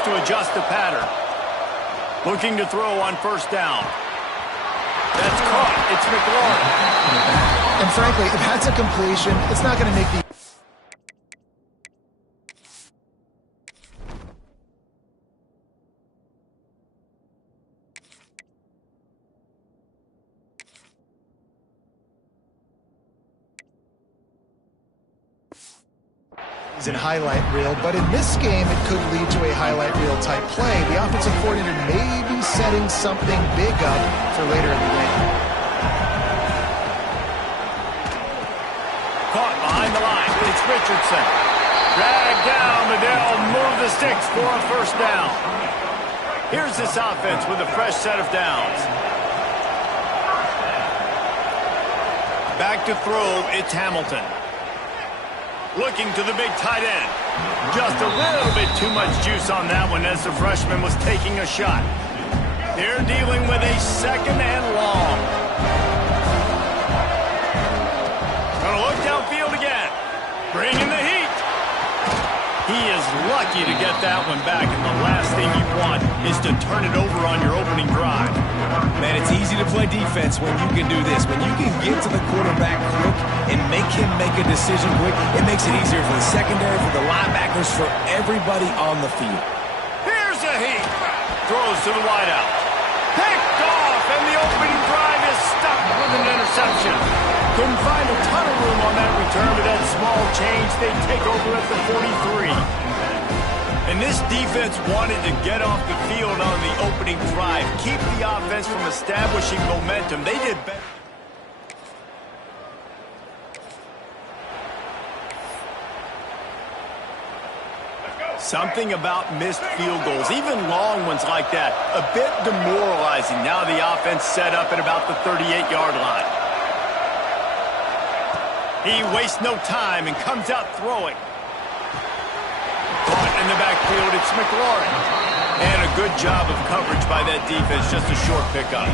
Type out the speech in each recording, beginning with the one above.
has to adjust the pattern. Looking to throw on first down. That's caught. It's McLaurin. And frankly, if that's a completion, it's not going to make the... in highlight reel, but in this game it could lead to a highlight reel type play. The offensive coordinator may be setting something big up for later in the game. Caught behind the line. It's Richardson. Dragged down, but they'll move the sticks for a first down. Here's this offense with a fresh set of downs. Back to throw, it's Hamilton. Looking to the big tight end. Just a little bit too much juice on that one as the freshman was taking a shot. They're dealing with a second and long. Gonna look downfield again. Bringing the heat. He is lucky to get that one back, and the last thing you want is to turn it over on your opening drive. Man, it's easy to play defense when you can do this. When you can get to the quarterback quick and make him make a decision quick, it makes it easier for the secondary, for the linebackers, for everybody on the field. Here's a heat. Throws to the wideout. Picked off, and the opening drive is stuck with an interception. Couldn't find a ton of room on that return, but that small change, they take over at the 43. And this defense wanted to get off the field on the opening drive, keep the offense from establishing momentum. They did better. Something about missed field goals, even long ones like that, a bit demoralizing. Now the offense set up at about the 38-yard line. He wastes no time and comes out throwing. Caught in the backfield, it's McLaurin. And a good job of coverage by that defense, just a short pickup.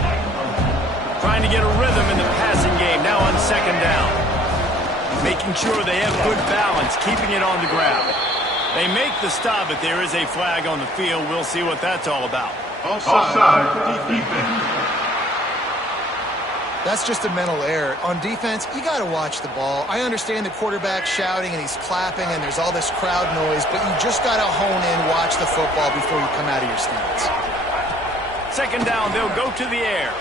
Trying to get a rhythm in the passing game, now on second down. Making sure they have good balance, keeping it on the ground. They make the stop, but there is a flag on the field. We'll see what that's all about. Offside, defense. That's just a mental error. On defense, you got to watch the ball. I understand the quarterback shouting and he's clapping and there's all this crowd noise, but you just got to hone in, watch the football before you come out of your stance. Second down, they'll go to the air.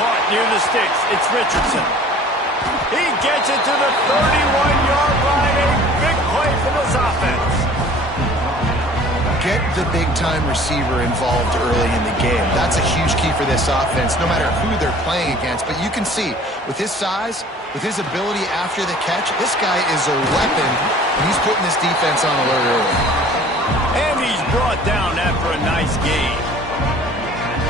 Caught near the sticks. It's Richardson. He gets it to the 31-yard line. A big play for this offense. Get the big-time receiver involved early in the game. That's a huge key for this offense, no matter who they're playing against. But you can see, with his size, with his ability after the catch, this guy is a weapon, and he's putting this defense on alert early. And he's brought down after a nice gain.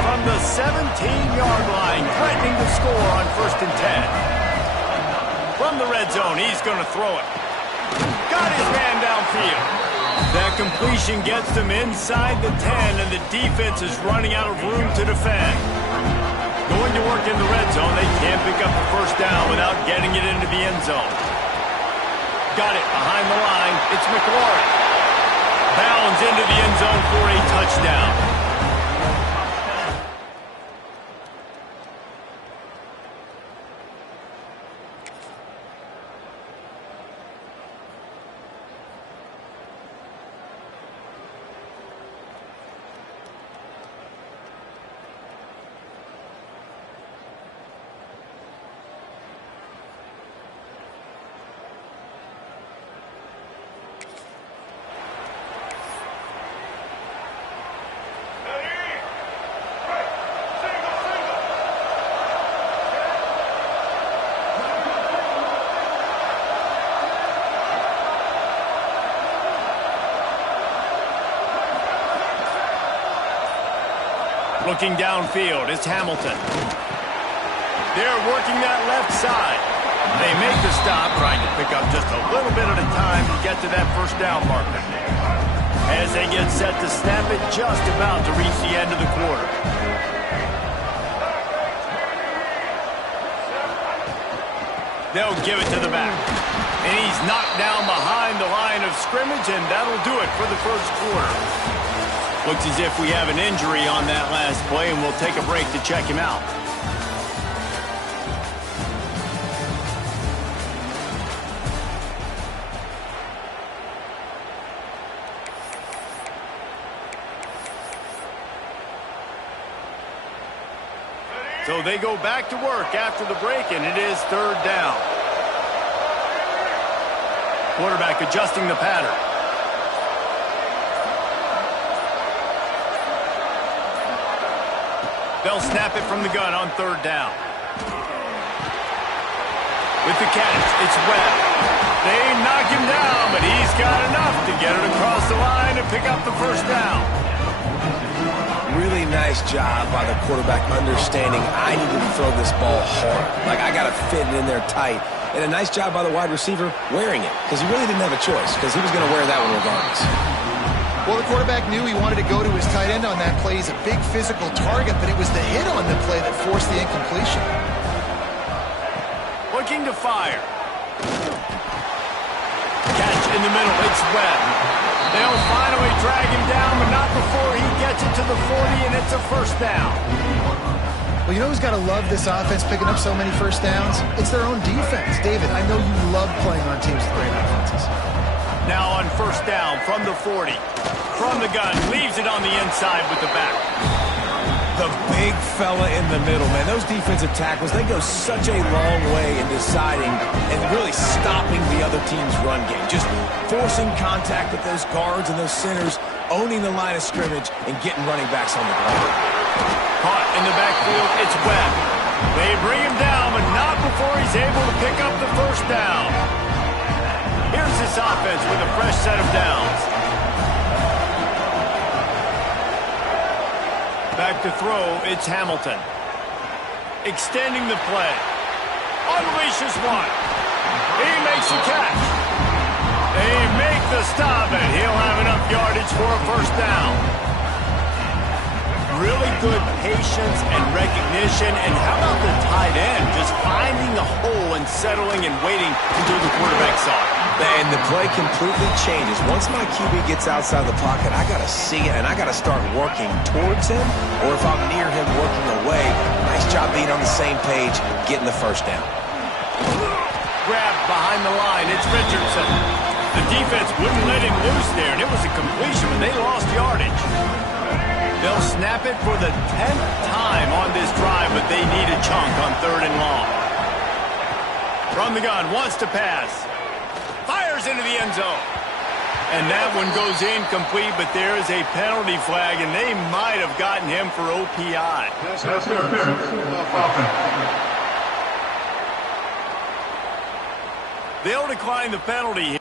From the 17-yard line, threatening to score on 1st and 10. From the red zone, he's going to throw it. Got his man downfield. That completion gets them inside the 10, and the defense is running out of room to defend. Going to work in the red zone, they can't pick up the first down without getting it into the end zone. Got it behind the line. It's McLaurin. Bounds into the end zone for a touchdown. Looking downfield, it's Hamilton. They're working that left side. They make the stop, trying to pick up just a little bit at a time to get to that first down marker. As they get set to snap it, just about to reach the end of the quarter. They'll give it to the back. And he's knocked down behind the line of scrimmage, and that'll do it for the first quarter. Looks as if we have an injury on that last play, and we'll take a break to check him out. So they go back to work after the break, and it is third down. Quarterback adjusting the pattern. They'll snap it from the gun on third down. With the catch, it's Webb. They knock him down, but he's got enough to get it across the line to pick up the first down. Really nice job by the quarterback understanding I need to throw this ball hard. Like, I got to fit it in there tight. And a nice job by the wide receiver wearing it, because he really didn't have a choice, because he was going to wear that one regardless. Well, the quarterback knew he wanted to go to his tight end on that play. He's a big physical target, but it was the hit on the play that forced the incompletion. Looking to fire. Catch in the middle. It's Webb. They'll finally drag him down, but not before he gets it to the 40, and it's a first down. Well, you know who's got to love this offense picking up so many first downs? It's their own defense. David, I know you love playing on teams with great offenses. Now on first down from the 40. From the gun, leaves it on the inside with the back. The big fella in the middle, man. Those defensive tackles, they go such a long way in deciding and really stopping the other team's run game. Just forcing contact with those guards and those centers, owning the line of scrimmage, and getting running backs on the ground. Caught in the backfield, it's Webb. They bring him down, but not before he's able to pick up the first down. Here's this offense with a fresh set of downs. Back to throw, it's Hamilton. Extending the play. Unleashes one. He makes the catch. They make the stop, and he'll have enough yardage for a first down. Really good patience and recognition, and how about the tight end just finding the hole and settling and waiting until the quarterback saw it. And the play completely changes. Once my QB gets outside the pocket, I got to see it, and I got to start working towards him, or if I'm near him working away, nice job being on the same page, getting the first down. Grabbed behind the line, it's Richardson. The defense wouldn't let him loose there, and it was a completion, but they lost yardage. They'll snap it for the 10th time on this drive, but they need a chunk on third and long. From the gun, wants to pass. Fires into the end zone. And that one goes incomplete, but there is a penalty flag, and they might have gotten him for OPI. That's interference. They'll decline the penalty.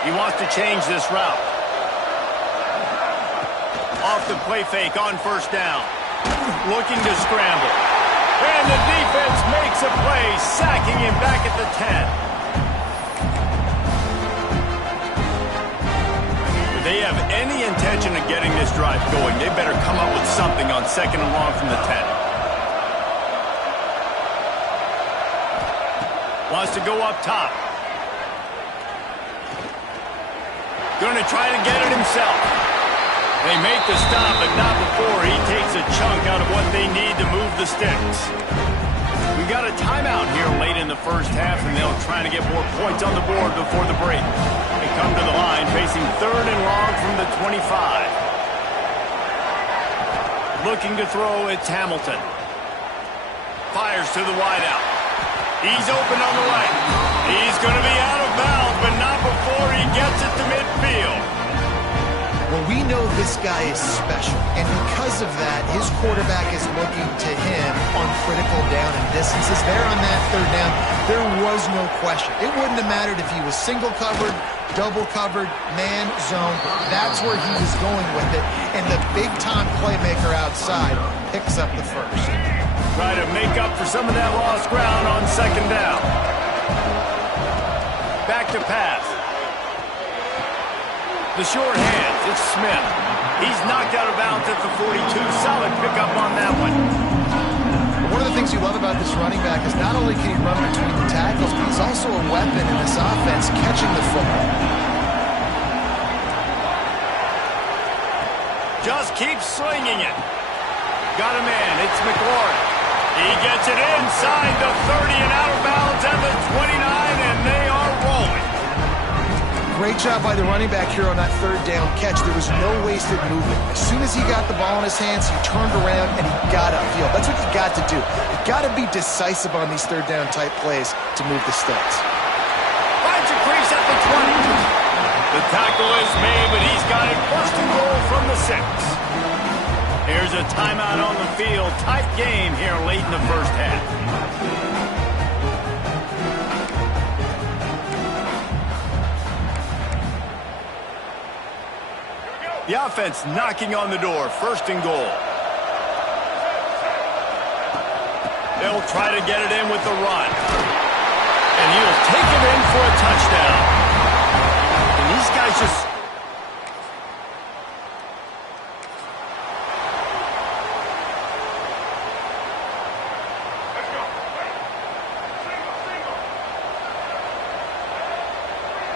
He wants to change this route. Off the play fake on first down. Looking to scramble. And the defense makes a play, sacking him back at the 10. If they have any intention of getting this drive going, they better come up with something on second and long from the 10. Wants to go up top. Going to try to get it himself. They make the stop, but not before he takes a chunk out of what they need to move the sticks. We got a timeout here late in the first half, and they'll try to get more points on the board before the break. They come to the line facing third and long from the 25. Looking to throw, it's Hamilton. Fires to the wideout. He's open on the right. He's going to be out of bounds, but not before he gets it to midfield. Well, we know this guy is special, and because of that, his quarterback is looking to him on critical down and distances. There on that third down, there was no question. It wouldn't have mattered if he was single covered, double covered, man, zone. That's where he was going with it, and the big-time playmaker outside picks up the first. Try to make up for some of that lost ground on second down. Back to pass. The short hands, it's Smith. He's knocked out of bounds at the 42. Solid pickup on that one. One of the things you love about this running back is not only can he run between the tackles, but he's also a weapon in this offense catching the football. Just keeps slinging it. Got a man. It's McLaurin. He gets it inside the 30 and out of bounds at the 29, and they are rolling. Great job by the running back here on that third down catch. There was no wasted movement. As soon as he got the ball in his hands, he turned around and he got upfield. That's what you got to do. You got to be decisive on these third down type plays to move the sticks. Finds a crease at the 20. The tackle is made, but he's got it first and goal from the 6. Here's a timeout on the field. Tight game here late in the first half. The offense knocking on the door. First and goal. They'll try to get it in with the run. And he'll take it in for a touchdown. And these guys just...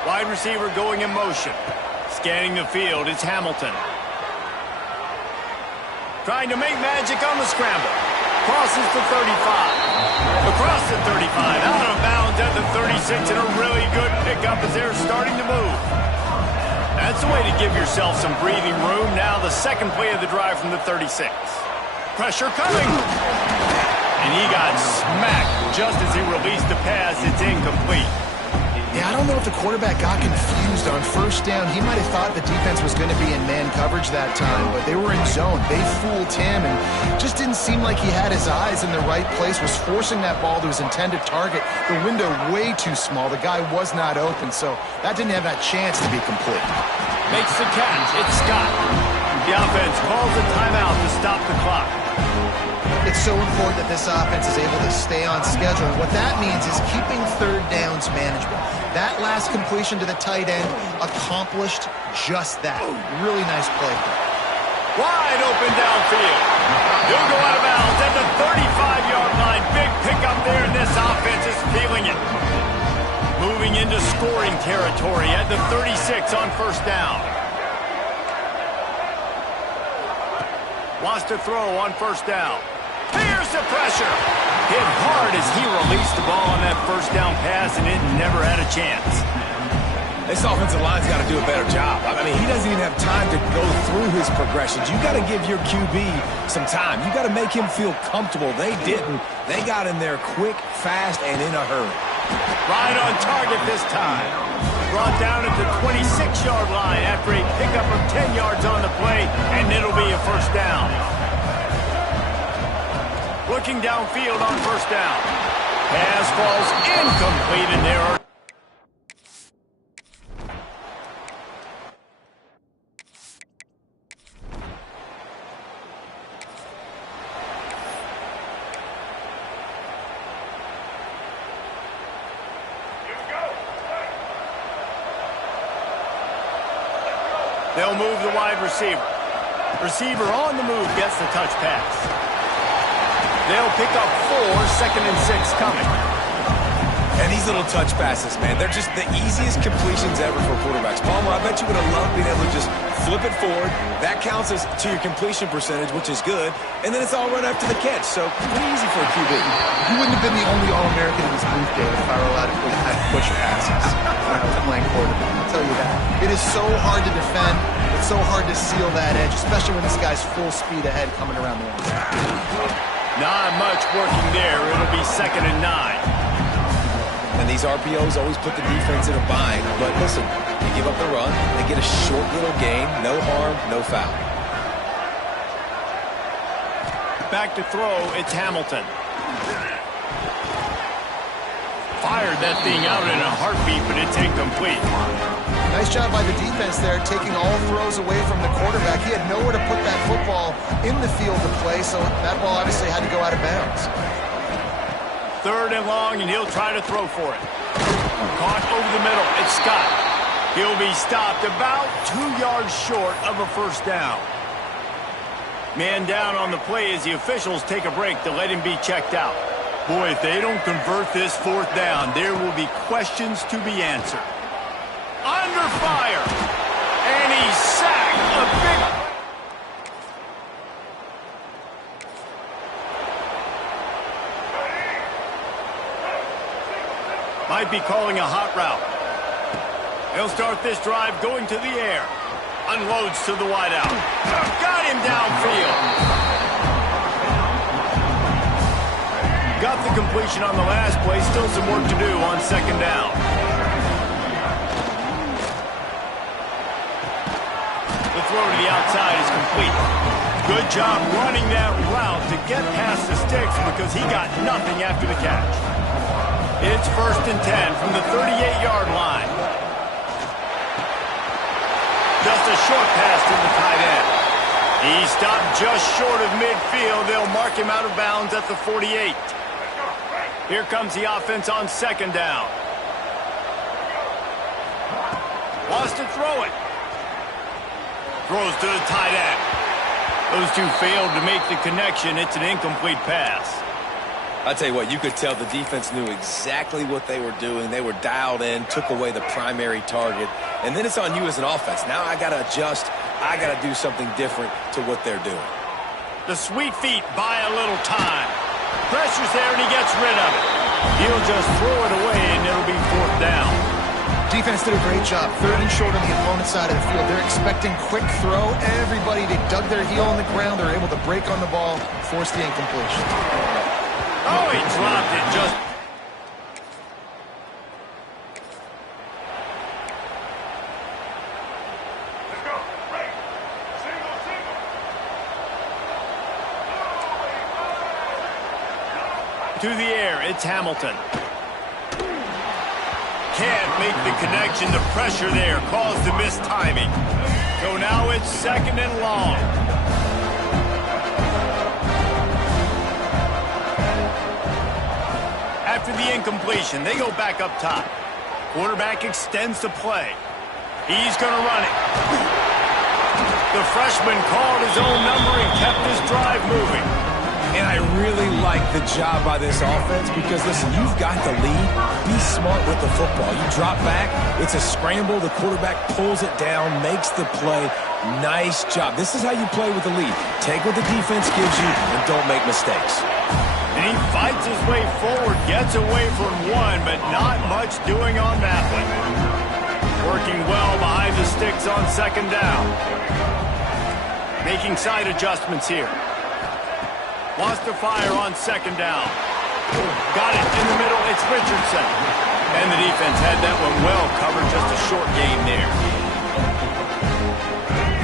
Wide receiver going in motion. Scanning the field, it's Hamilton. Trying to make magic on the scramble. Crosses the 35. Across the 35, out of bounds at the 36, and a really good pickup as they're starting to move. That's a way to give yourself some breathing room. Now the second play of the drive from the 36. Pressure coming. And he got smacked just as he released the pass. It's incomplete. Yeah, I don't know if the quarterback got confused on first down. He might have thought the defense was going to be in man coverage that time, but they were in zone. They fooled him and just didn't seem like he had his eyes in the right place, was forcing that ball to his intended target. The window way too small. The guy was not open, so that didn't have that chance to be complete. Makes the catch. It's Scott. The offense calls a timeout to stop the clock. It's so important that this offense is able to stay on schedule. What that means is keeping third downs manageable. That last completion to the tight end accomplished just that. Really nice play. Wide open downfield. He'll go out of bounds at the 35-yard line. Big pickup there, and this offense is feeling it. Moving into scoring territory at the 36 on first down. Wants to throw on first down. Here's the pressure. Hit hard as he released the ball on that first down pass, and it never had a chance. This offensive line's got to do a better job. I mean, he doesn't even have time to go through his progressions. You got to give your QB some time. You got to make him feel comfortable. They didn't. They got in there quick, fast, and in a hurry. Right on target this time. Brought down at the 26-yard line after a pickup of 10 yards on the play, and it'll be a first down. Looking downfield on first down. Pass falls incomplete, and there are... They'll move the wide receiver. Receiver on the move gets the touch pass. They'll pick up 4, second and 6 coming. And these little touch passes, man, they're just the easiest completions ever for quarterbacks. Palmer, I bet you would have loved being able to just flip it forward. That counts as to your completion percentage, which is good. And then it's all run after the catch, so pretty easy for a QB. You wouldn't have been the only All-American in this booth, David, if I were allowed to push passes when I was playing quarterback. I'll tell you that. It is so hard to defend. It's so hard to seal that edge, especially when this guy's full speed ahead coming around the line. Not much working there. It'll be second and 9. And these RPOs always put the defense in a bind. But listen, you give up the run, they get a short little gain, no harm, no foul. Back to throw, it's Hamilton. Fired that thing out in a heartbeat, but it's incomplete. Nice job by the defense there, taking all throws away from the quarterback. He had nowhere to put that football in the field to play, so that ball obviously had to go out of bounds. Third and long, and he'll try to throw for it. Caught over the middle. It's Scott. He'll be stopped about 2 yards short of a first down. Man down on the play as the officials take a break to let him be checked out. Boy, if they don't convert this fourth down, there will be questions to be answered. Under fire. And he's sacked. A big... Might be calling a hot route. He'll start this drive going to the air. Unloads to the wideout. Got him downfield. Got the completion on the last play. Still some work to do on second down. The throw to the outside is complete. Good job running that route to get past the sticks because he got nothing after the catch. It's 1st and 10 from the 38-yard line. Just a short pass to the tight end. He stopped just short of midfield. They'll mark him out of bounds at the 48. Here comes the offense on second down. Wants to throw it. Throws to the tight end. Those two failed to make the connection. It's an incomplete pass. I'll tell you what, you could tell the defense knew exactly what they were doing. They were dialed in, took away the primary target, and then it's on you as an offense. Now I got to adjust. I got to do something different to what they're doing. The sweet feet buy a little time. Pressure's there, and he gets rid of it. He'll just throw it away, and it'll be fourth down. Defense did a great job. 3rd and short on the opponent's side of the field. They're expecting quick throw. Everybody, they dug their heel on the ground. They're able to break on the ball, force the incompletion. Oh, he dropped it just... To the air, it's Hamilton. Can't make the connection. The pressure there caused the missed timing. So now it's 2nd and long. After the incompletion, they go back up top. Quarterback extends the play. He's going to run it. The freshman called his own number and kept his drive moving. And I really like the job by this offense because, listen, you've got the lead. Be smart with the football. You drop back, it's a scramble. The quarterback pulls it down, makes the play. Nice job. This is how you play with the lead. Take what the defense gives you and don't make mistakes. And he fights his way forward, gets away from one, but not much doing on that one. Working well behind the sticks on second down. Making side adjustments here. Wants to fire on second down. Got it in the middle. It's Richardson. And the defense had that one well covered. Just a short game there.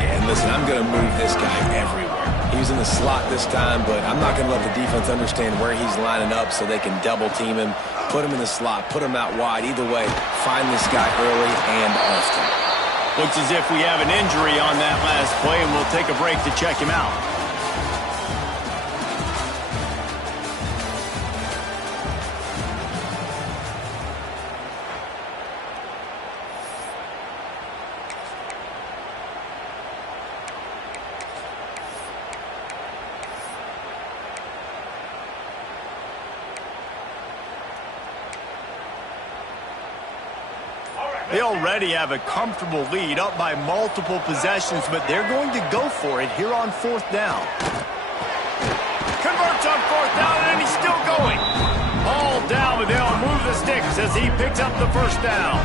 Yeah, and listen, I'm going to move this guy everywhere. He's in the slot this time, but I'm not going to let the defense understand where he's lining up so they can double team him, put him in the slot, put him out wide. Either way, find this guy early and often. Looks as if we have an injury on that last play, and we'll take a break to check him out. They already have a comfortable lead, up by multiple possessions, but they're going to go for it here on fourth down. Converts on fourth down, and he's still going. All down, but they'll move the sticks as he picks up the first down.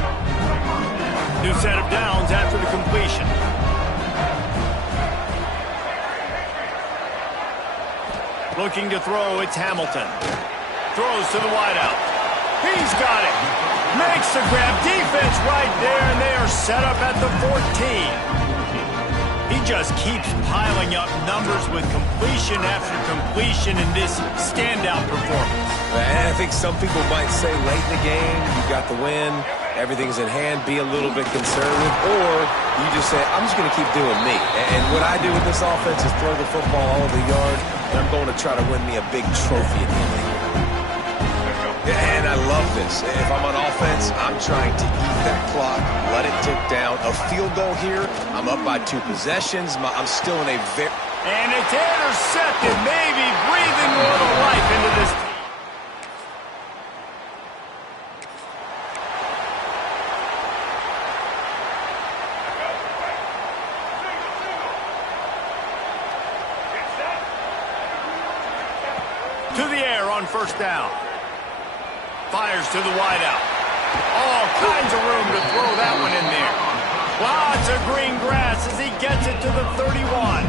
New set of downs after the completion. Looking to throw, it's Hamilton. Throws to the wideout. He's got it. Makes the grab. Defense right there, and they are set up at the 14. He just keeps piling up numbers with completion after completion in this standout performance. And I think some people might say late in the game, you got the win, everything's in hand, be a little bit conservative, or you just say, I'm just going to keep doing me. And what I do with this offense is throw the football all over the yard, and I'm going to try to win me a big trophy at the end of the year. And I love this. If I'm on offense, I'm trying to eat that clock, let it tick down. A field goal here, I'm up by 2 possessions. I'm still in a very... And it's intercepted, maybe breathing a little life into this team. To the air on first down. Fires to the wideout. All kinds of room to throw that one in there. Lots of green grass as he gets it to the 31.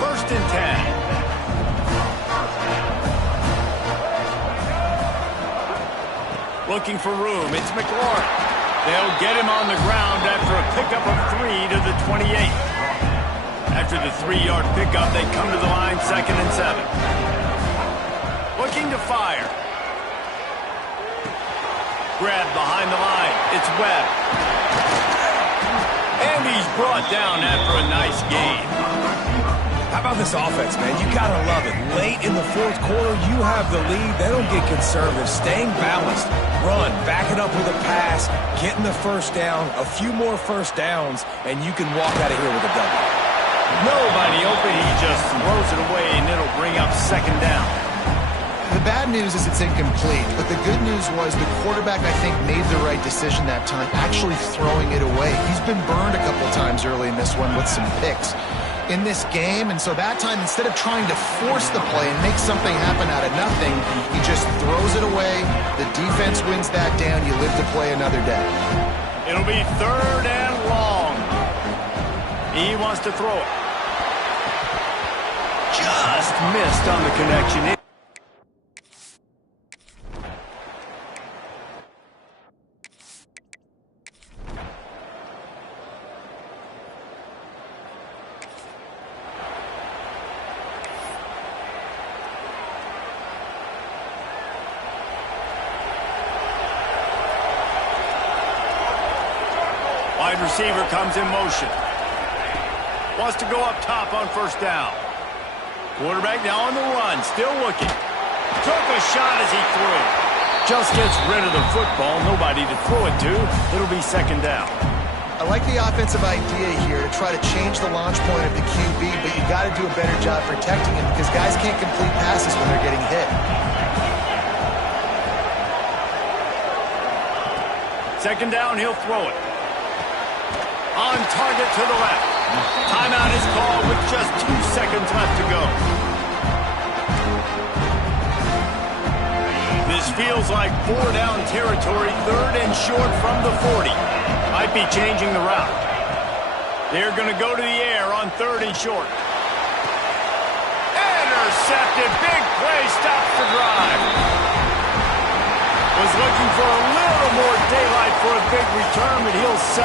First and 10. Looking for room. It's McLaurin. They'll get him on the ground after a pickup of 3 to the 28. After the 3-yard pickup, they come to the line, 2nd and 7. Looking to fire. Grab behind the line. It's Webb. And he's brought down after a nice gain. How about this offense, man? You gotta love it. Late in the 4th quarter, you have the lead. They don't get conservative. Staying balanced. Run. Back it up with a pass. Getting the first down. A few more first downs, and you can walk out of here with a W. Nobody open. He just throws it away, and it'll bring up 2nd down. The bad news is it's incomplete, but the good news was the quarterback, I think, made the right decision that time, actually throwing it away. He's been burned a couple times early in this one with some picks in this game, and so that time, instead of trying to force the play and make something happen out of nothing, he just throws it away. The defense wins that down. You live to play another day. It'll be 3rd and long. He wants to throw it. Just missed on the connection. Wide receiver comes in motion. Wants to go up top on first down. Quarterback now on the run, still looking. Took a shot as he threw. Just gets rid of the football, nobody to throw it to. It'll be 2nd down. I like the offensive idea here to try to change the launch point of the QB, but you got to do a better job protecting him because guys can't complete passes when they're getting hit. 2nd down, he'll throw it. On target to the left. Timeout is called with just 2 seconds left to go. This feels like 4-down territory, 3rd and short from the 40. Might be changing the route. They're going to go to the air on 3rd and short. Intercepted. Big play. Stops the drive. Was looking for a little more daylight for a big return, but he'll settle.